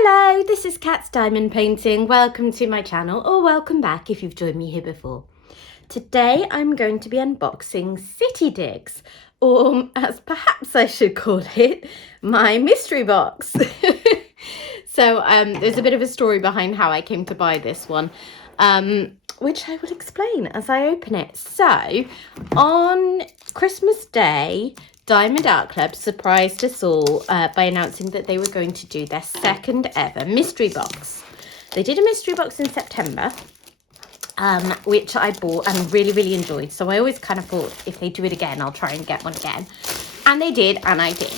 Hello, this is Cat's Diamond Painting. Welcome to my channel, or welcome back if you've joined me here before. Today I'm going to be unboxing City Digs, or as perhaps I should call it, my mystery box. So there's a bit of a story behind how I came to buy this one, which I will explain as I open it. So on Christmas Day, Diamond Art Club surprised us all by announcing that they were going to do their second ever mystery box. They did a mystery box in September, which I bought and really enjoyed. So I always kind of thought if they do it again, I'll try and get one again. And they did, and I did.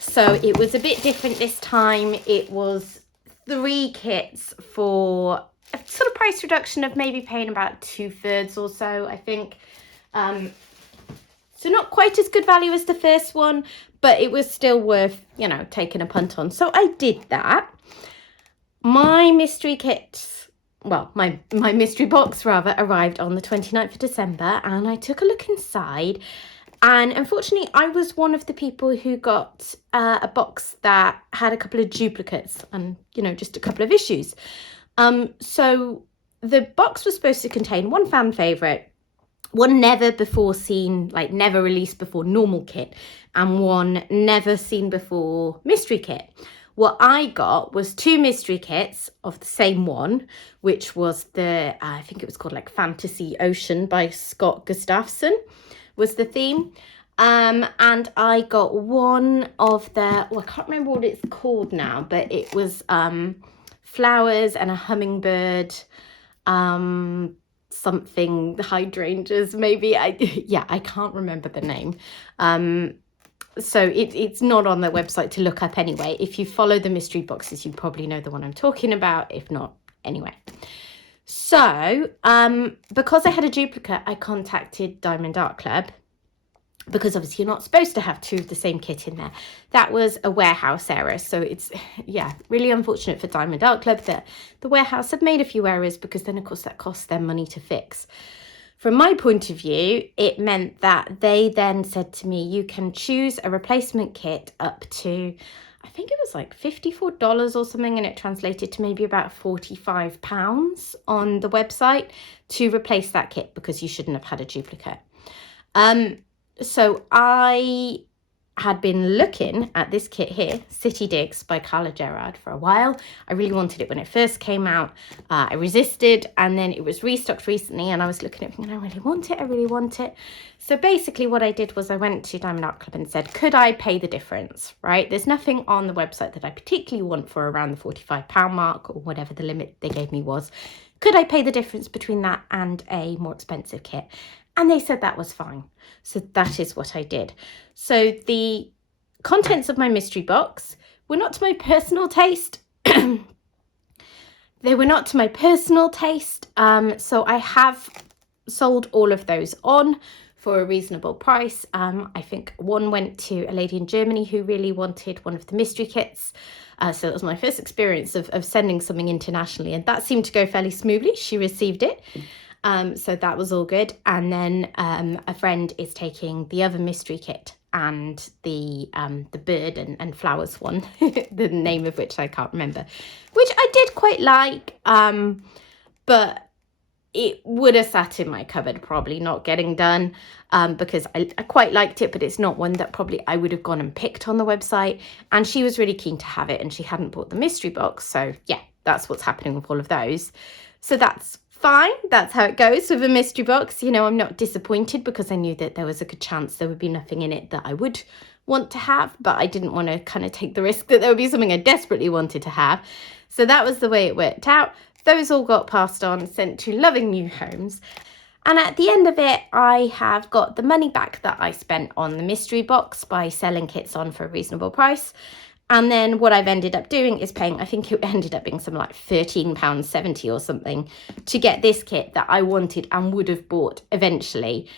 So it was a bit different this time. It was 3 kits for a sort of price reduction of maybe paying about 2/3 or so, I think. So not quite as good value as the first one, but it was still worth, you know, taking a punt on. So I did that. My mystery kit, well, my mystery box rather, arrived on the 29th of December, and I took a look inside. And unfortunately, I was one of the people who got a box that had a couple of duplicates and, you know, just a couple of issues. So the box was supposed to contain one fan favourite, one never before seen, like never released before normal kit, and one never seen before mystery kit. What I got was 2 mystery kits of the same one, which was the, I think it was called like Fantasy Ocean by Scott Gustafson was the theme. And I got one of the, well, I can't remember what it's called now, but it was flowers and a hummingbird, something, the hydrangeas maybe. I can't remember the name. So it's not on their website to look up anyway. If you follow the mystery boxes, you probably know the one I'm talking about. If not, anyway. So because I had a duplicate, I contacted Diamond Art Club, because obviously you're not supposed to have 2 of the same kit in there. That was a warehouse error. So it's, yeah, really unfortunate for Diamond Art Club that the warehouse had made a few errors, because then of course that costs them money to fix. From my point of view, it meant that they then said to me, you can choose a replacement kit up to, I think it was like $54 or something, and it translated to maybe about £45 on the website to replace that kit, because you shouldn't have had a duplicate. So I had been looking at this kit here, City Digs by Karla Gerard, for a while. I really wanted it when it first came out. I resisted, and then it was restocked recently, and I was looking at it thinking, I really want it. So basically what I did was I went to Diamond Art Club and said, could I pay the difference, right? There's nothing on the website that I particularly want for around the £45 mark, or whatever the limit they gave me was. Could I pay the difference between that and a more expensive kit? And they said that was fine. So that is what I did. So the contents of my mystery box were not to my personal taste. They were not to my personal taste. So I have sold all of those on for a reasonable price. I think one went to a lady in Germany who really wanted one of the mystery kits. So that was my first experience of sending something internationally, and that seemed to go fairly smoothly. She received it. So that was all good. And then a friend is taking the other mystery kit and the bird and flowers one, the name of which I can't remember, which I did quite like, but it would have sat in my cupboard probably not getting done, because I quite liked it, but it's not one that probably I would have gone and picked on the website. And she was really keen to have it, and she hadn't bought the mystery box. So yeah, that's what's happening with all of those. So that's fine. That's how it goes with a mystery box. You know, I'm not disappointed, because I knew that there was a good chance there would be nothing in it that I would want to have, but I didn't want to kind of take the risk that there would be something I desperately wanted to have. So that was the way it worked out. Those all got passed on, sent to loving new homes. And at the end of it, I have got the money back that I spent on the mystery box by selling kits on for a reasonable price. And then what I've ended up doing is paying, I think it ended up being something like £13.70 or something to get this kit that I wanted and would have bought eventually,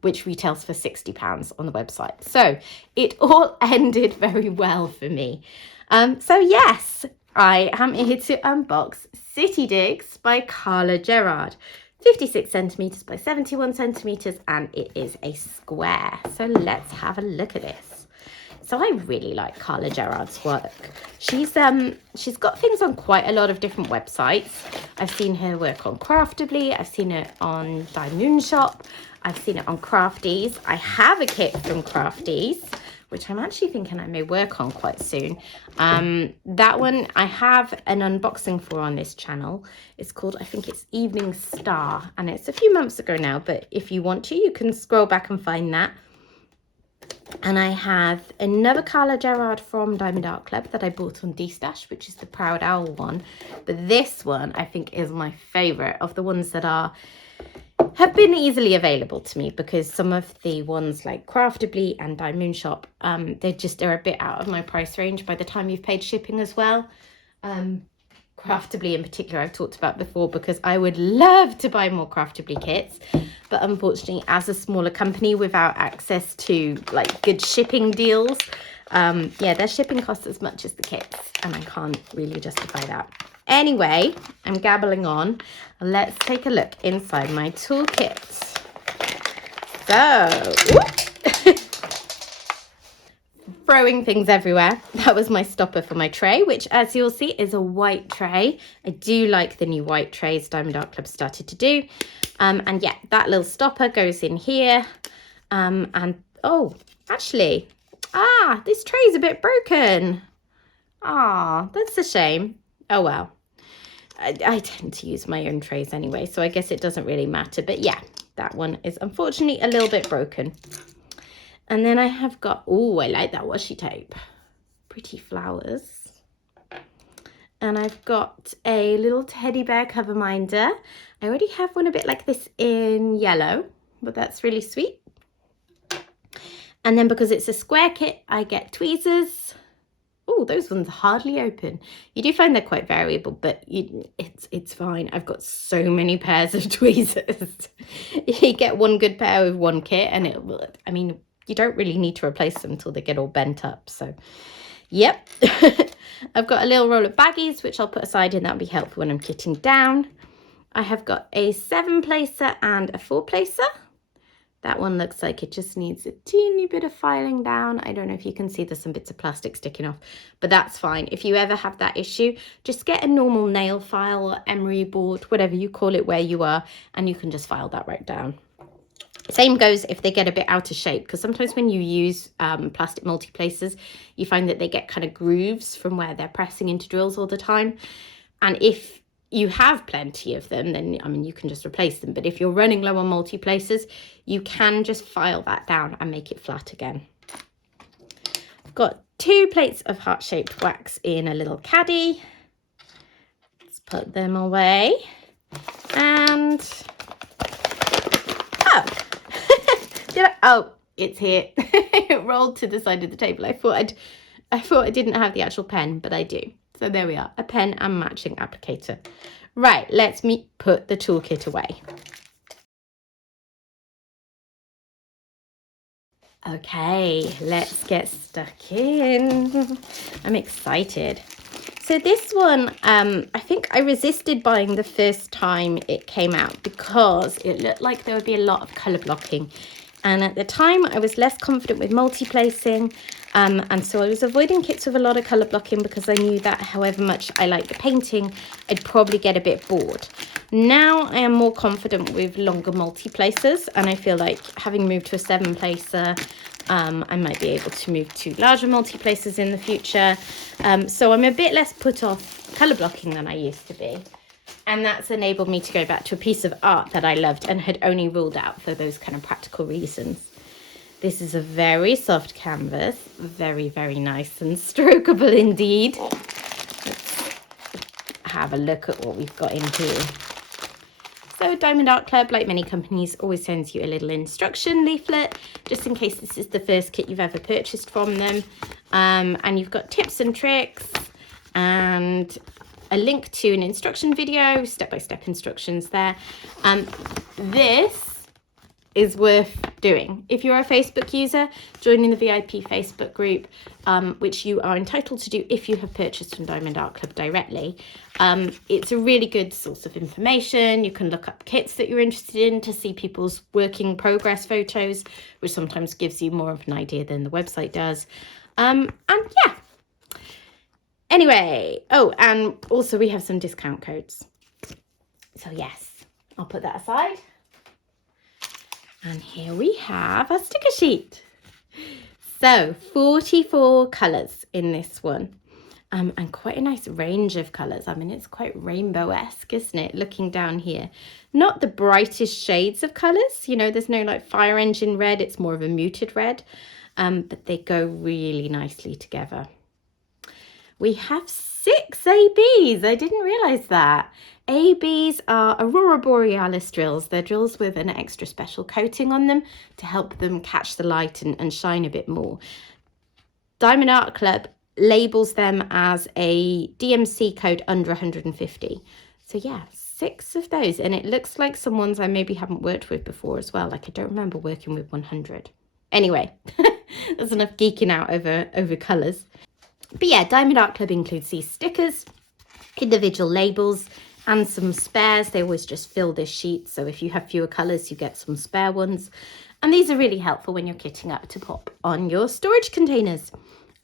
which retails for £60 on the website. So it all ended very well for me. So yes, I am here to unbox City Digs by Karla Gerard. 56 centimetres by 71 centimetres, and it is a square. So let's have a look at this. So I really like Karla Gerard's work. She's got things on quite a lot of different websites. I've seen her work on Craftibly, I've seen it on Diamond Shop, I've seen it on Crafties. I have a kit from Crafties, which I'm actually thinking I may work on quite soon. That one I have an unboxing for on this channel. It's called, I think it's Evening Star, and it's a few months ago now, but if you want to, you can scroll back and find that. And I have another Karla Gerard from Diamond Art Club that I bought on D-Stash, which is the Proud Owl one. But this one I think is my favourite of the ones that have been easily available to me, because some of the ones like Craftibly and Diamond Shop, they're a bit out of my price range by the time you've paid shipping as well. Craftibly in particular I've talked about before, because I would love to buy more Craftibly kits, but unfortunately as a smaller company without access to like good shipping deals, yeah, their shipping costs as much as the kits, and I can't really justify that. Anyway, I'm gabbling on. Let's take a look inside my toolkit. So, throwing things everywhere. That was my stopper for my tray, which as you'll see is a white tray. I do like the new white trays Diamond Art Club started to do. And yeah, that little stopper goes in here. And oh, actually, this tray is a bit broken. That's a shame. Oh well. I tend to use my own trays anyway, so I guess it doesn't really matter. But yeah, that one is unfortunately a little bit broken. And then I have got, oh, I like that washi tape. Pretty flowers. And I've got a little teddy bear cover minder. I already have one a bit like this in yellow, but that's really sweet. And then because it's a square kit, I get tweezers. Oh, those ones hardly open. You do find they're quite variable, but it's fine. I've got so many pairs of tweezers. You get one good pair with one kit, and I mean, you don't really need to replace them until they get all bent up. So, yep. I've got a little roll of baggies, which I'll put aside, and that'll be helpful when I'm kitting down. I have got a 7-placer and a 4-placer. That one looks like it just needs a teeny bit of filing down. I don't know if you can see there's some bits of plastic sticking off, but that's fine. If you ever have that issue, just get a normal nail file or emery board, whatever you call it where you are, and you can just file that right down. Same goes if they get a bit out of shape, because sometimes when you use plastic multi-placers, you find that they get kind of grooves from where they're pressing into drills all the time. And if you have plenty of them, then I mean you can just replace them. But if you're running low on multi-placers, you can just file that down and make it flat again. I've got 2 plates of heart-shaped wax in a little caddy. Let's put them away. And oh, it's here. It rolled to the side of the table. I thought I didn't have the actual pen, but I do. So there we are, a pen and matching applicator. Right, let's put the toolkit away. Okay, let's get stuck in. I'm excited. So this one, I think I resisted buying the first time it came out because it looked like there would be a lot of colour blocking. And at the time, I was less confident with multi-placing. And so I was avoiding kits with a lot of colour blocking because I knew that however much I like the painting, I'd probably get a bit bored. Now I am more confident with longer multi-placers, and I feel like having moved to a 7-placer, I might be able to move to larger multi-placers in the future. So I'm a bit less put off colour blocking than I used to be. And that's enabled me to go back to a piece of art that I loved and had only ruled out for those kind of practical reasons. This is a very soft canvas, very, very nice and strokeable indeed. Let's have a look at what we've got in here. So Diamond Art Club, like many companies, always sends you a little instruction leaflet, just in case this is the first kit you've ever purchased from them. And you've got tips and tricks and a link to an instruction video, step-by-step instructions there. This is worth doing. If you're a Facebook user, joining the VIP Facebook group, which you are entitled to do if you have purchased from Diamond Art Club directly. It's a really good source of information. You can look up kits that you're interested in to see people's working progress photos, which sometimes gives you more of an idea than the website does. And yeah. Anyway, oh, and also we have some discount codes. So yes, I'll put that aside. And here we have a sticker sheet. So 44 colours in this one. And quite a nice range of colours. I mean, it's quite rainbow-esque, isn't it? Looking down here. Not the brightest shades of colours. You know, there's no like fire engine red. It's more of a muted red. But they go really nicely together. We have 6 ABs. I didn't realise that. ABs are Aurora Borealis drills. They're drills with an extra special coating on them to help them catch the light and shine a bit more. Diamond Art Club labels them as a DMC code under 150. So yeah, 6 of those. And it looks like some ones I maybe haven't worked with before as well. Like I don't remember working with 100. Anyway, that's enough geeking out over colours. But yeah, Diamond Art Club includes these stickers, individual labels, and some spares. They always just fill this sheet. So if you have fewer colours, you get some spare ones. And these are really helpful when you're kitting up to pop on your storage containers.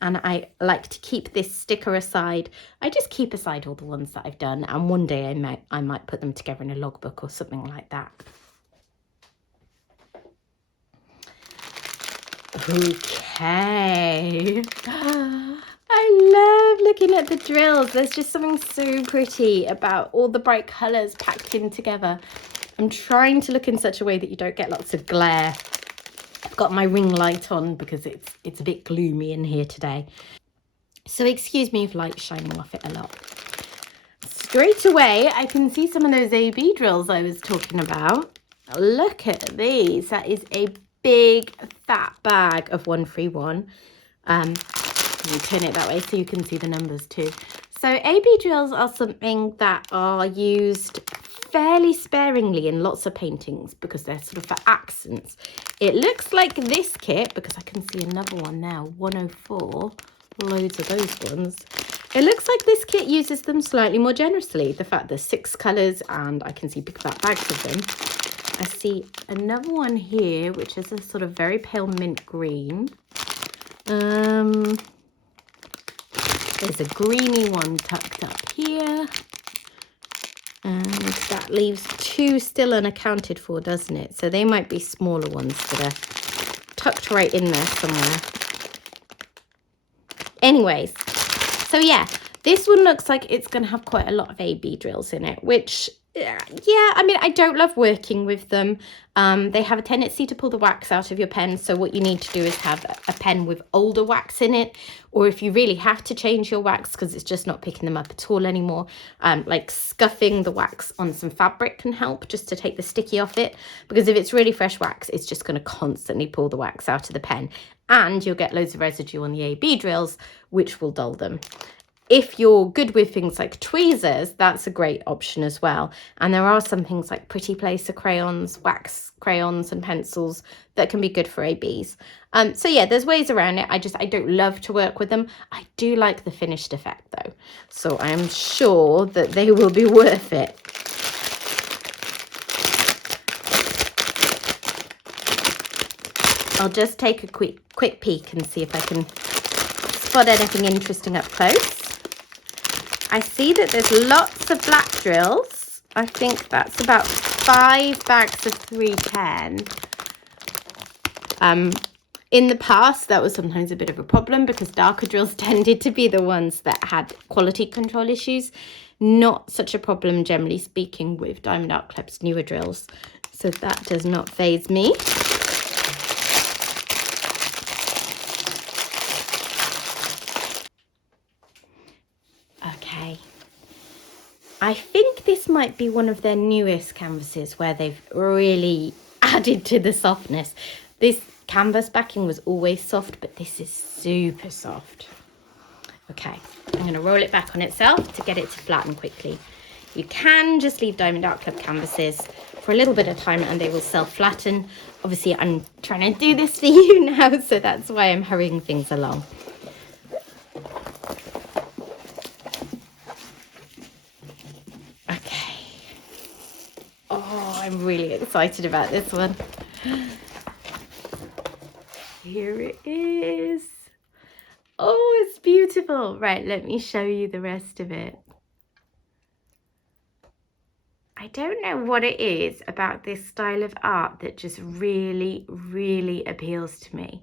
And I like to keep this sticker aside. I just keep aside all the ones that I've done. And one day I might put them together in a logbook or something like that. Okay. I love looking at the drills. There's just something so pretty about all the bright colours packed in together. I'm trying to look in such a way that you don't get lots of glare. I've got my ring light on because it's a bit gloomy in here today. So excuse me if light's shining off it a lot. Straight away, I can see some of those AB drills I was talking about. Look at these. That is a big fat bag of 131. Let me turn it that way so you can see the numbers too. So AB drills are something that are used fairly sparingly in lots of paintings because they're sort of for accents. It looks like this kit, because I can see another one now, 104, loads of those ones. It looks like this kit uses them slightly more generously. The fact there's 6 colours and I can see big fat bags of them. I see another one here, which is a sort of very pale mint green. There's a greeny one tucked up here. And that leaves 2 still unaccounted for, doesn't it? So they might be smaller ones that are tucked right in there somewhere. Anyways, so yeah, this one looks like it's going to have quite a lot of AB drills in it, which, yeah, I mean, I don't love working with them. They have a tendency to pull the wax out of your pen. So what you need to do is have a pen with older wax in it. Or if you really have to change your wax because it's just not picking them up at all anymore, like scuffing the wax on some fabric can help just to take the sticky off it. Because if it's really fresh wax, it's just going to constantly pull the wax out of the pen. And you'll get loads of residue on the AB drills, which will dull them. If you're good with things like tweezers, that's a great option as well. And there are some things like Pretty Placer crayons, wax crayons and pencils that can be good for ABs. So yeah, there's ways around it. I don't love to work with them. I do like the finished effect though. So I am sure that they will be worth it. I'll just take a quick peek and see if I can spot anything interesting up close. I see that there's lots of black drills. I think that's about 5 bags of 310. In the past, that was sometimes a bit of a problem because darker drills tended to be the ones that had quality control issues. Not such a problem, generally speaking, with Diamond Art Club's newer drills. So that does not faze me. Okay. I think this might be one of their newest canvases where they've really added to the softness. This canvas backing was always soft, but this is super soft. Okay, I'm going to roll it back on itself to get it to flatten quickly. You can just leave Diamond Art Club canvases for a little bit of time and they will self-flatten. Obviously, I'm trying to do this for you now, so that's why I'm hurrying things along. Okay. Oh, I'm really excited about this one. Here it is. Oh, it's beautiful. Right, let me show you the rest of it. I don't know what it is about this style of art that just really, really appeals to me.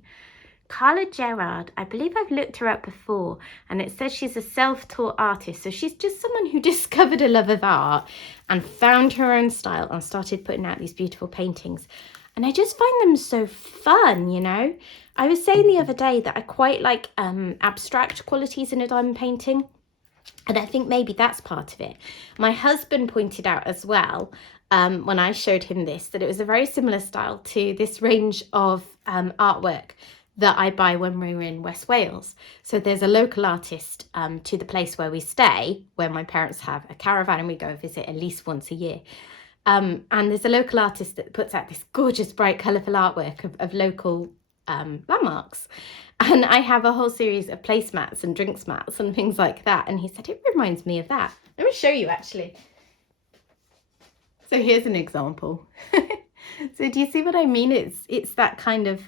Karla Gerard, I believe I've looked her up before, and it says she's a self-taught artist. So she's just someone who discovered a love of art and found her own style and started putting out these beautiful paintings. And I just find them so fun, you know. I was saying the other day that I quite like abstract qualities in a diamond painting. And I think maybe that's part of it. My husband pointed out as well, when I showed him this, that it was a very similar style to this range of artwork that I buy when we're in West Wales. So there's a local artist to the place where we stay, where my parents have a caravan and we go visit at least once a year. And there's a local artist that puts out this gorgeous, bright, colourful artwork of local landmarks. And I have a whole series of placemats and drinks mats and things like that. And he said, it reminds me of that. Let me show you actually. So here's an example. So do you see what I mean? It's that kind of,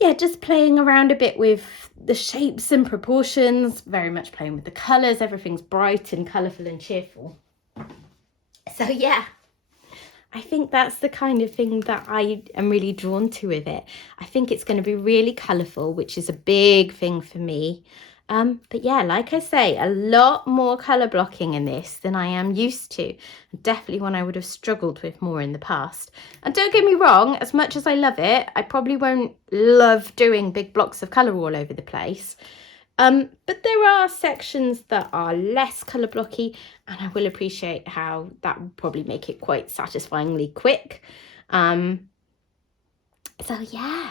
yeah, just playing around a bit with the shapes and proportions, very much playing with the colours. Everything's bright and colourful and cheerful. So yeah, I think that's the kind of thing that I am really drawn to with it. I think it's going to be really colourful, which is a big thing for me. But yeah, like I say, a lot more colour blocking in this than I am used to. Definitely one I would have struggled with more in the past. And don't get me wrong, as much as I love it, I probably won't love doing big blocks of colour all over the place. But there are sections that are less colour blocky, and I will appreciate how that will probably make it quite satisfyingly quick. So yeah.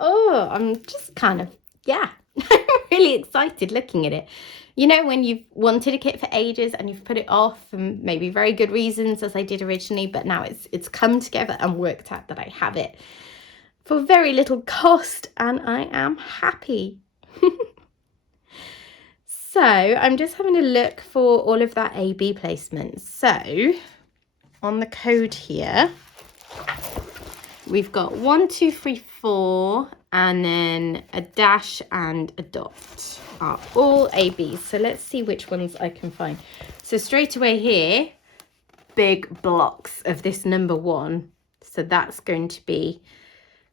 Oh, I'm just kind of, yeah, I'm really excited looking at it. You know, when you've wanted a kit for ages and you've put it off for maybe very good reasons, as I did originally, but now it's come together and worked out that I have it for very little cost, and I am happy. So I'm just having a look for all of that AB placement. So on the code here, we've got 1, 2, 3, 4, and then a dash and a dot are all ABs. So let's see which ones I can find. So straight away here, big blocks of this number 1. So that's going to be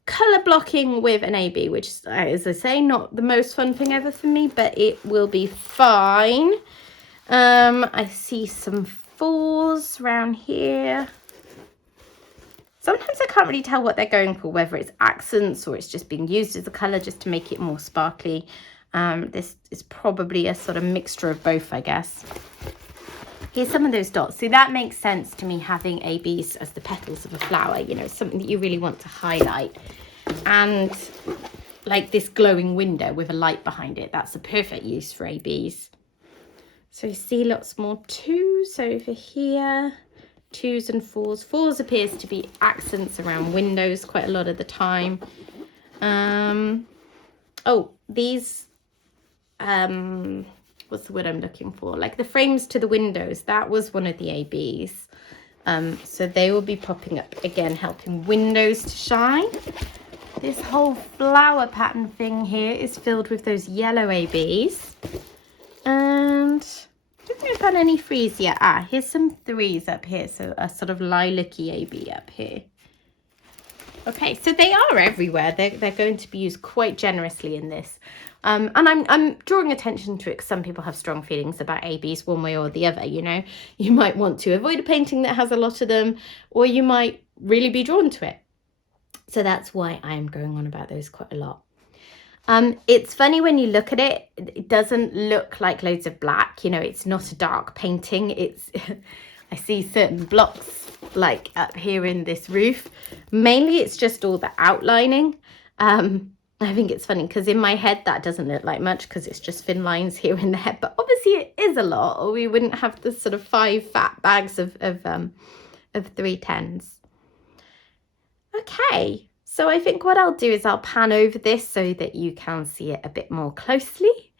colour blocking with an AB, which is, as I say, not the most fun thing ever for me, but it will be fine. I see some 4s around here. Sometimes I can't really tell what they're going for, whether it's accents or it's just being used as a colour just to make it more sparkly. This is probably a sort of mixture of both, I guess. Here's some of those dots. So that makes sense to me, having ABs as the petals of a flower, you know, something that you really want to highlight. And like this glowing window with a light behind it, that's a perfect use for ABs. So you see lots more 2s over here, 2s and 4s. 4s appears to be accents around windows quite a lot of the time. Oh, these, what's the word I'm looking for? Like the frames to the windows, that was one of the ABs. So they will be popping up again, helping windows to shine. This whole flower pattern thing here is filled with those yellow ABs. And I don't think I've got any 3s yet. Here's some 3s up here. So a sort of lilac-y AB up here. Okay, so they are everywhere. They're going to be used quite generously in this. And I'm drawing attention to it because some people have strong feelings about ABs one way or the other, you know. You might want to avoid a painting that has a lot of them, or you might really be drawn to it. So that's why I'm going on about those quite a lot. It's funny when you look at it, it doesn't look like loads of black, you know, it's not a dark painting. It's, I see certain blocks like up here in this roof. Mainly it's just all the outlining. I think it's funny because in my head that doesn't look like much because it's just thin lines here and there, but obviously it is a lot, or we wouldn't have the sort of 5 fat bags of 310s. Okay, so I think what I'll do is I'll pan over this so that you can see it a bit more closely.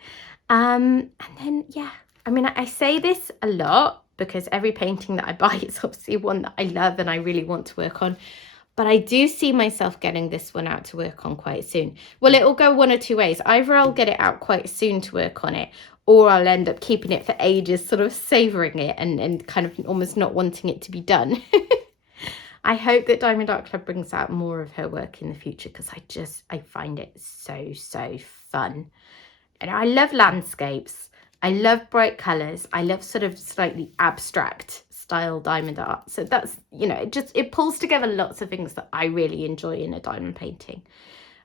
And then, yeah, I mean, I say this a lot because every painting that I buy is obviously one that I love and I really want to work on. but I do see myself getting this one out to work on quite soon. Well, it'll go one or two ways. Either I'll get it out quite soon to work on it, or I'll end up keeping it for ages, sort of savouring it and kind of almost not wanting it to be done. I hope that Diamond Art Club brings out more of her work in the future, because I find it so fun. And I love landscapes. I love bright colours. I love sort of slightly abstract style diamond art. So that's, you know, it pulls together lots of things that I really enjoy in a diamond painting.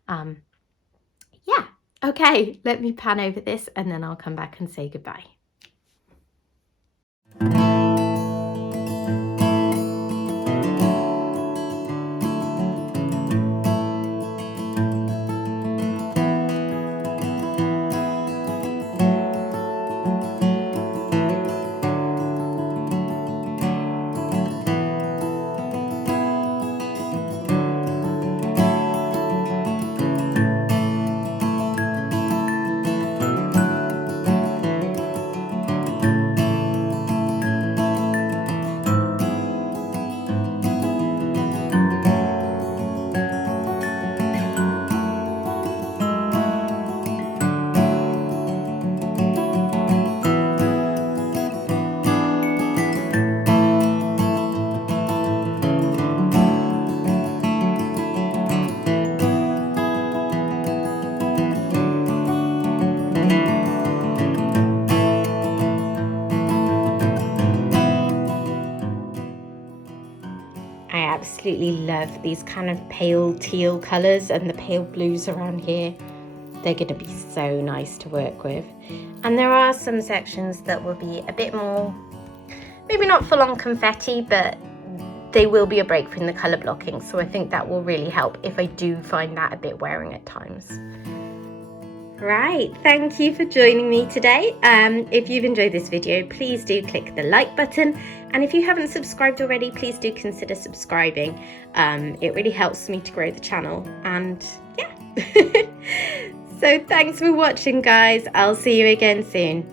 Yeah. Okay, let me pan over this and then I'll come back and say goodbye. I absolutely love these kind of pale teal colours and the pale blues around here. They're going to be so nice to work with. And there are some sections that will be a bit more, maybe not full on confetti, but they will be a break from the colour blocking. So I think that will really help if I do find that a bit wearing at times. Right, thank you for joining me today. If you've enjoyed this video, please do click the like button. And if you haven't subscribed already, please do consider subscribing. It really helps me to grow the channel. And yeah. So thanks for watching, guys. I'll see you again soon.